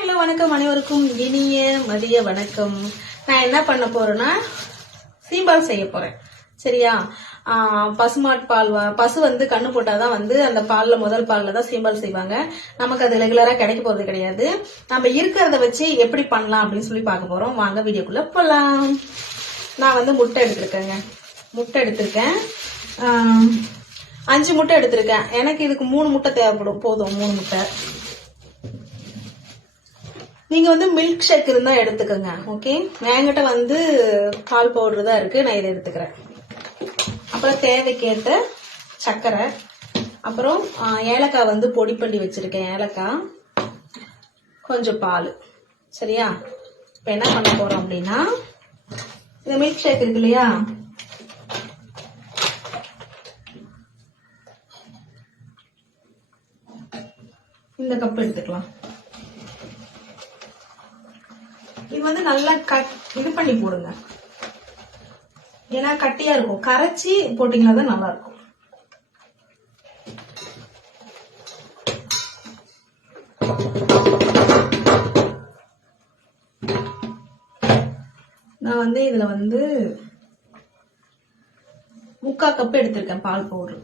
Hello வணக்கம் அனைவருக்கும் இனிய மதிய வணக்கம். நான் என்ன பண்ண போறேன்னா சீம்பால் செய்ய போறேன். சரியா? பசுமாட்டு பால் பசு வந்து கண்ணு போட்டாதான் வந்து அந்த பால்ல முதல் பால்ல தான் சீம்பால் செய்வாங்க. நமக்கு அது ரெகுலரா கிடைக்க போறது கிடையாது. நம்ம இருக்கிறத வச்சு எப்படி பண்ணலாம் அப்படின்னு சொல்லி பார்க்க போறோம். வாங்க வீடியோக்குள்ள போலாம். நான் வந்து முட்டை எடுத்திருக்கேங்க. முட்டை எடுத்திருக்கேன். 5 முட்டை எடுத்திருக்கேன். எனக்கு இதுக்கு 3 முட்டை தேவைப்படும். போதும் 3 முட்டை. நீங்க வந்து மில்க் ஷேக் இருந்தா எடுத்துக்கோங்க. ஓகே, என்கிட்ட வந்து பால் பவுடர் தான் இருக்கு. நான் இதை எடுத்துக்கிறேன். அப்புறம் தேவைக்கேற்ற சர்க்கரை, அப்புறம் ஏலக்காய் வந்து பொடி பண்ணி வச்சிருக்கேன். ஏலக்காய், கொஞ்சம் பால். சரியா? இப்ப என்ன பண்ண போறோம் அப்படின்னா, இந்த மில்க் ஷேக் இருக்கு இல்லையா, இந்த கப் எடுத்துக்கலாம். இது வந்து நல்லா இது பண்ணி போடுங்க. ஏன்னா கட்டியா இருக்கும். கரைச்சி போட்டீங்கன்னா தான் நல்லா இருக்கும். நான் வந்து இதுல வந்து 3/4 கப் எடுத்திருக்கேன் பால் பவுடர்.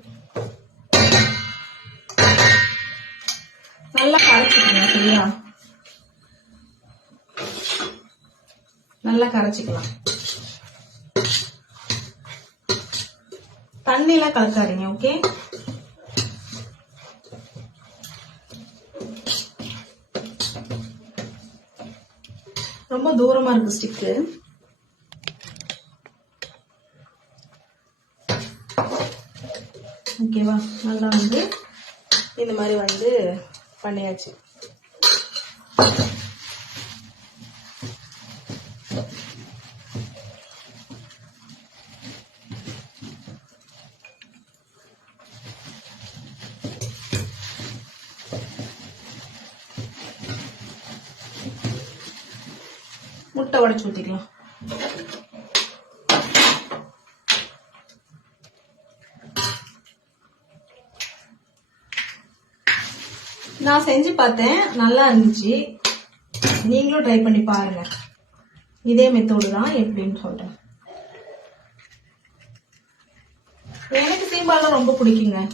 நல்லா கரைச்சிக்கணும். சரியா? நல்லா கரைச்சிக்கலாம். தண்ணிலாம் கலக்காதீங்க. ஓகே, ரொம்ப தூரமா இருக்கு ஸ்டிக்கு. ஓகேவா? நல்லா வந்து இந்த மாதிரி வந்து பண்ணியாச்சு. முட்டை உடைச்சு ஊத்திக்கலாம். நான் செஞ்சு பார்த்தேன், நல்லா இருந்துச்சு. நீங்களும் ட்ரை பண்ணி பாருங்க. இதே மெத்தோடு தான் எப்படின்னு சொல்றேன். எனக்கு சீம்பால் ரொம்ப பிடிக்குங்க.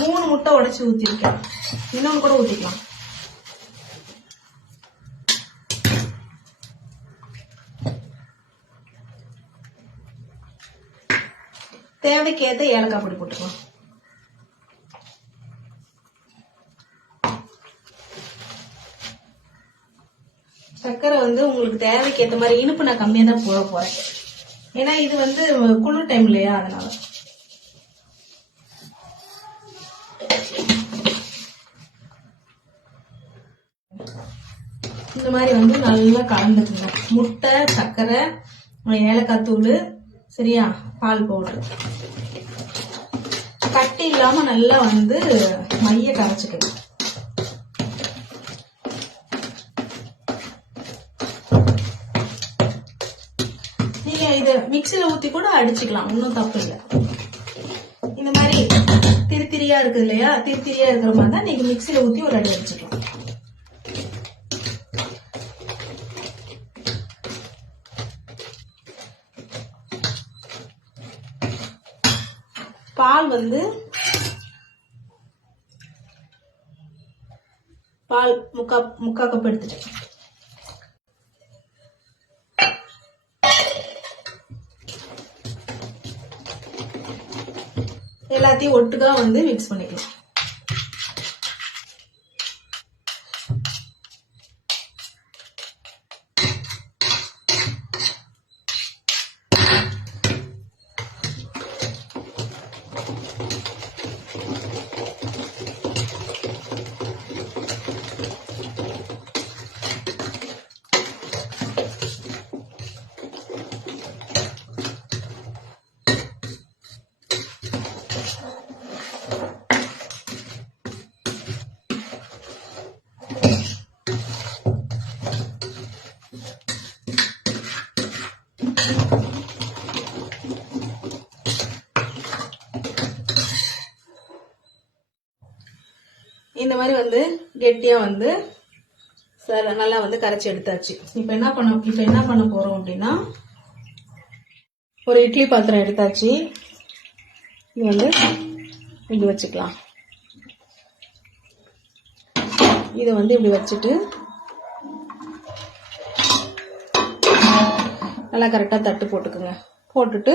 மூணு முட்டை உடைச்சு ஊத்திருக்கேன். இன்னொன்னு கூட ஊத்திக்கலாம். தேவைக்கேற்ற ஏலக்காய் பொடி போட்டுக்கலாம். சர்க்கரை வந்து உங்களுக்கு தேவைக்கேற்ற மாதிரி. இனிப்பு நான் கம்மியா தான் போட போறேன். ஏன்னா இது வந்து குளிர் டைம் இல்லையா, அதனால. இந்த மாதிரி வந்து நல்லா கலந்துக்குங்க. முட்டை, சர்க்கரை, ஏலக்காய் தூள், சரியா, பால் பவுடர். கட்டி இல்லாம நல்லா வந்து மைய கரைச்சுக்கணும். நீங்க இத மிக்சியில ஊத்தி கூட அடிச்சுக்கலாம், ஒன்னும் தப்பு இல்லை. இந்த மாதிரி திரித்திரியா இருக்குது இல்லையா, திரித்திரியா இருக்கிற மாதிரி தான் நீங்க மிக்சியில ஊத்தி ஒரு அடி அடிச்சுக்கலாம். பால் வந்து பால் முக்கா கப் எடுத்துட்டேன். எல்லாத்தையும் ஒட்டுக்கா வந்து மிக்ஸ் பண்ணிக்கலாம். இந்த மாதிரி வந்து கெட்டியா வந்து நல்லா வந்து கரைச்சி எடுத்தாச்சு. இப்போ என்ன பண்ண போறோம் அப்படின்னா, ஒரு இட்லி பாத்திரம் எடுத்தாச்சு. இது வந்து இப்படி வச்சுக்கலாம். இதை வந்து இப்படி வச்சுட்டு நல்லா கரெக்டா தட்டு போட்டுக்குங்க. போட்டுட்டு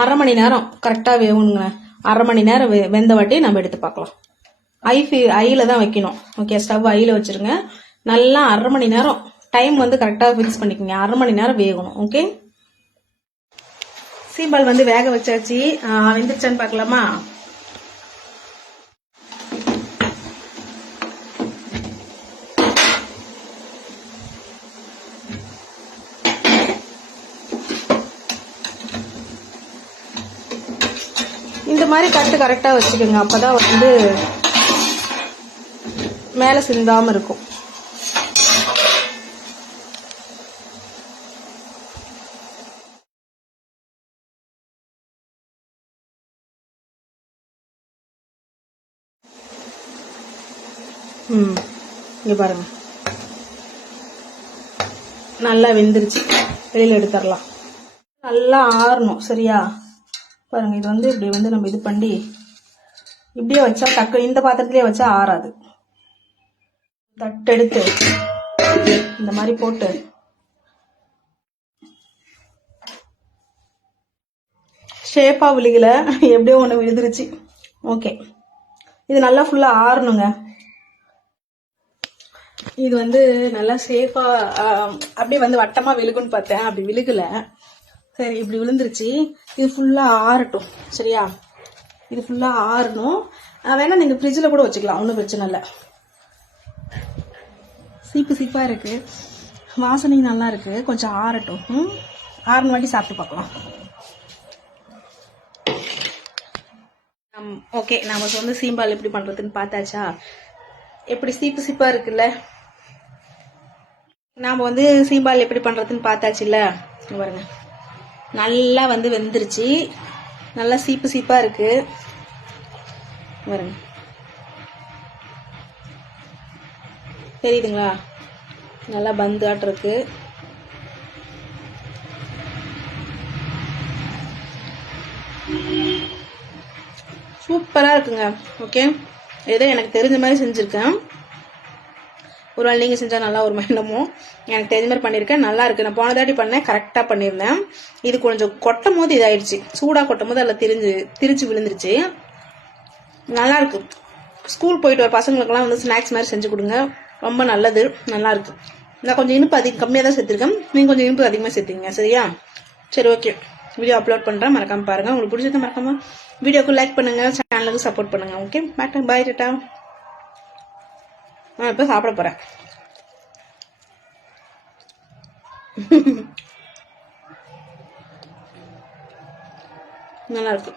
அரை மணி நேரம் கரெக்டா வேகணுங்க. அரை மணி நேரம் வெந்த வாட்டி நம்ம எடுத்து பார்க்கலாம். ஐல தான் வைக்கணும். ஓகே, ஸ்டவ் ஐல வச்சிருங்க. நல்லா அரை மணி நேரம் டைம் வந்து கரெக்டா ஃபிக்ஸ் பண்ணிக்கோங்க. அரை மணி நேரம் வேகணும். ஓகே, சீம்பால் வந்து வேக வச்சாச்சு. வெந்துருச்சான்னு பார்க்கலாமா? இந்த மாதிரி கட்டு கரெக்டா வச்சுக்கோங்க. அப்பதான் வந்து மேல சிந்தாம இருக்கும். இங்க பாருங்க, நல்லா வெந்துருச்சு. வெளியில எடுத்துடலாம். நல்லா ஆறணும். சரியா? பாருங்க, இது வந்து இப்படி வந்து நம்ம இது பண்ணி இப்படியே வச்சா டக்கு இந்த பாத்திரத்திலே வச்சா ஆறாது. தட்டு எடுத்து இந்த மாதிரி போட்டு ஷேப்பா விழுகல, எப்படியோ ஒண்ணு விழுந்துருச்சு. ஓகே, இது நல்லா ஃபுல்லா ஆறணுங்க. இது வந்து நல்லா சேஃபா அப்படியே வந்து வட்டமா விழுகுன்னு பார்த்தேன், அப்படி விழுகல. சரி, இப்படி விழுந்துருச்சு. இது ஃபுல்லா ஆறட்டும். சரியா? இது ஃபுல்லா ஆறணும். வேணா நீங்க ஃப்ரிட்ஜில் கூட வச்சுக்கலாம், ஒன்றும் பிரச்சனை இல்லை. சீப்பா இருக்கு, வாசனையும் நல்லா இருக்கு. கொஞ்சம் ஆறட்டும். ஆறுன வாட்டி சாப்பிட்டு பார்க்கலாம். ஓகே, நமக்கு வந்து சீம்பால் எப்படி பண்றதுன்னு பார்த்தாச்சா? எப்படி சீப்பா இருக்குல்ல? நாம வந்து சீம்பால் எப்படி பண்றதுன்னு பார்த்தாச்சுல்ல? பாருங்க, நல்லா வந்து வெந்துருச்சு. நல்லா சீப்பா இருக்கு. பாருங்க, தெரியுதுங்களா? நல்லா பந்து ஆட்டு இருக்கு. சூப்பரா இருக்குங்க. ஓகே, ஏதோ எனக்கு தெரிஞ்ச மாதிரி செஞ்சிருக்கேன். ஒரு நாள் நீங்க செஞ்சா நல்லா ஒரு என்னமோ எனக்கு தெரிஞ்ச மாதிரி பண்ணிருக்கேன். நல்லா இருக்கு. நான் போன தாட்டி பண்ணேன், கரெக்டா பண்ணிருந்தேன். இது கொஞ்சம் கொட்டும் போது இதாயிடுச்சு. சூடா கொட்டும் போது அதில் திரிச்சு விழுந்துருச்சு. நல்லா இருக்கு. ஸ்கூல் போயிட்டு வர பசங்களுக்குலாம் வந்து ஸ்நாக்ஸ் மாதிரி செஞ்சு கொடுங்க. ரொம்ப நல்லது. நல்லா இருக்கு. நான் கொஞ்சம் இனிப்பு கம்மியாக தான் சேர்த்திருக்கேன். நீங்க கொஞ்சம் இனிப்பு அதிகமாக சேர்த்துங்க. சரியா? சரி, ஓகே, வீடியோ அப்லோட் பண்றேன். மறக்காம பாருங்க. உங்களுக்கு பிடிச்சது மறக்காம வீடியோக்கு லைக் பண்ணுங்க, சேனலுக்கு சப்போர்ட் பண்ணுங்க. ஓகே, பாய் டாடா. நான் இப்ப சாப்பிட போறேன். நல்லா இருக்கு.